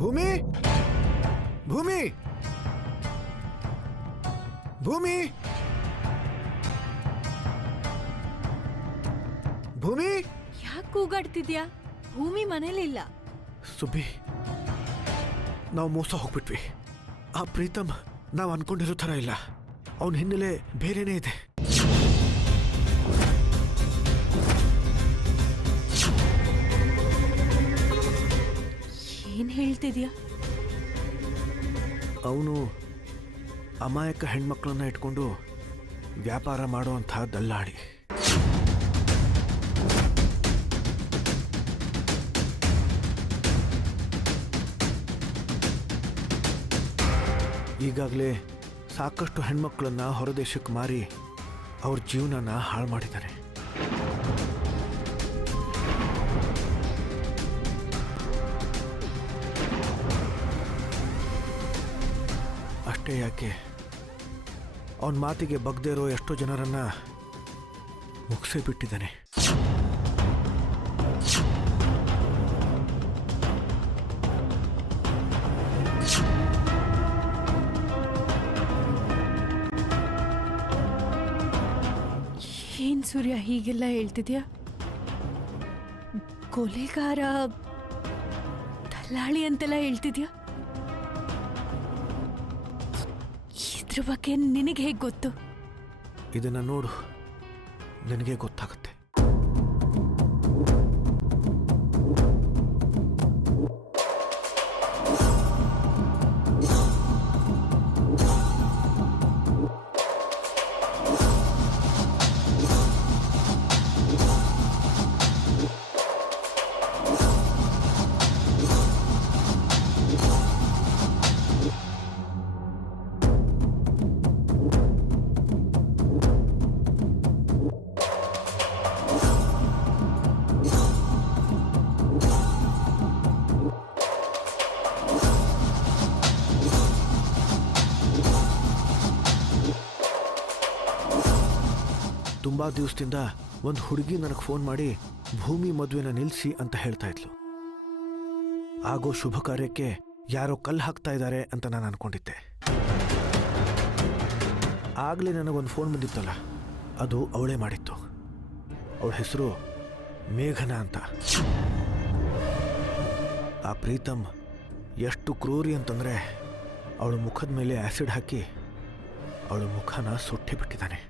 ಭೂಮಿ ಭೂಮಿ ಭೂಮಿ ಭೂಮಿ ಯಾಕೆ ಕೂಗಾಡ್ತಿದ್ಯಾ? ಭೂಮಿ ಮನೇಲಿಲ್ಲ. ಸುಬ್ಬಿ, ನಾವು ಮೋಸ ಹೋಗ್ಬಿಟ್ವಿ. ಆ ಪ್ರೀತಮ್ ನಾವು ಅನ್ಕೊಂಡಿರೋ ಥರ ಇಲ್ಲ. ಅವನ ಹಿನ್ನೆಲೆ ಬೇರೆನೇ ಇದೆ. ಏನ್ ಹೇಳ್ತಿದ್ಯಾ? ಅವನು ಅಮಾಯಕ ಹೆಣ್ಮಕ್ಳನ್ನ ಇಟ್ಕೊಂಡು ವ್ಯಾಪಾರ ಮಾಡುವಂಥ ದಲ್ಲಾಳಿ. ಈಗಾಗಲೇ ಸಾಕಷ್ಟು ಹೆಣ್ಮಕ್ಳನ್ನ ಹೊರದೇಶಕ್ಕೆ ಮಾರಿ ಅವ್ರ ಜೀವನನ ಹಾಳು ಮಾಡಿದ್ದಾರೆ. ಅಷ್ಟೇ ಯಾಕೆ, ಅವನ ಮಾತಿಗೆ ಬಗ್ದೇ ಇರೋ ಎಷ್ಟೋ ಜನರನ್ನ ಮುಗಿಸೇ ಬಿಟ್ಟಿದ್ದಾನೆ. ಏನ್ ಸೂರ್ಯ ಹೀಗೆಲ್ಲ ಹೇಳ್ತಿದ್ಯಾ? ಕೊಲೆಗಾರ ದಲ್ಲಾಳಿ ಅಂತೆಲ್ಲ ಹೇಳ್ತಿದ್ಯಾ? ಇದ್ರ ಬಗ್ಗೆ ನಿನಗೆ ಹೇಗೆ ಗೊತ್ತು? ಇದನ್ನ ನೋಡು, ನಿನಗೆ ಗೊತ್ತಾಗುತ್ತೆ. ತುಂಬಾ ದಿವಸದಿಂದ ಒಂದು ಹುಡುಗಿ ನನಗೆ ಫೋನ್ ಮಾಡಿ ಭೂಮಿ ಮದುವೆನ ನಿಲ್ಲಿಸಿ ಅಂತ ಹೇಳ್ತಾ ಇದ್ಲು. ಆಗೋ ಶುಭ ಕಾರ್ಯಕ್ಕೆ ಯಾರೋ ಕಲ್ಲು ಹಾಕ್ತಾ ಇದ್ದಾರೆ ಅಂತ ನಾನು ಅನ್ಕೊಂಡಿದ್ದೆ. ಆಗಲೇ ನನಗೊಂದು ಫೋನ್ ಬಂದಿತ್ತಲ್ಲ, ಅದು ಅವಳೇ ಮಾಡಿತ್ತು. ಅವಳ ಹೆಸರು ಮೇಘನಾ ಅಂತ. ಆ ಪ್ರೀತಮ್ ಎಷ್ಟು ಕ್ರೂರಿ ಅಂತಂದರೆ ಅವಳ ಮುಖದ ಮೇಲೆ ಆ್ಯಸಿಡ್ ಹಾಕಿ ಅವಳ ಮುಖನ ಸುಟ್ಟಿ ಬಿಟ್ಟಿದ್ದಾನೆ.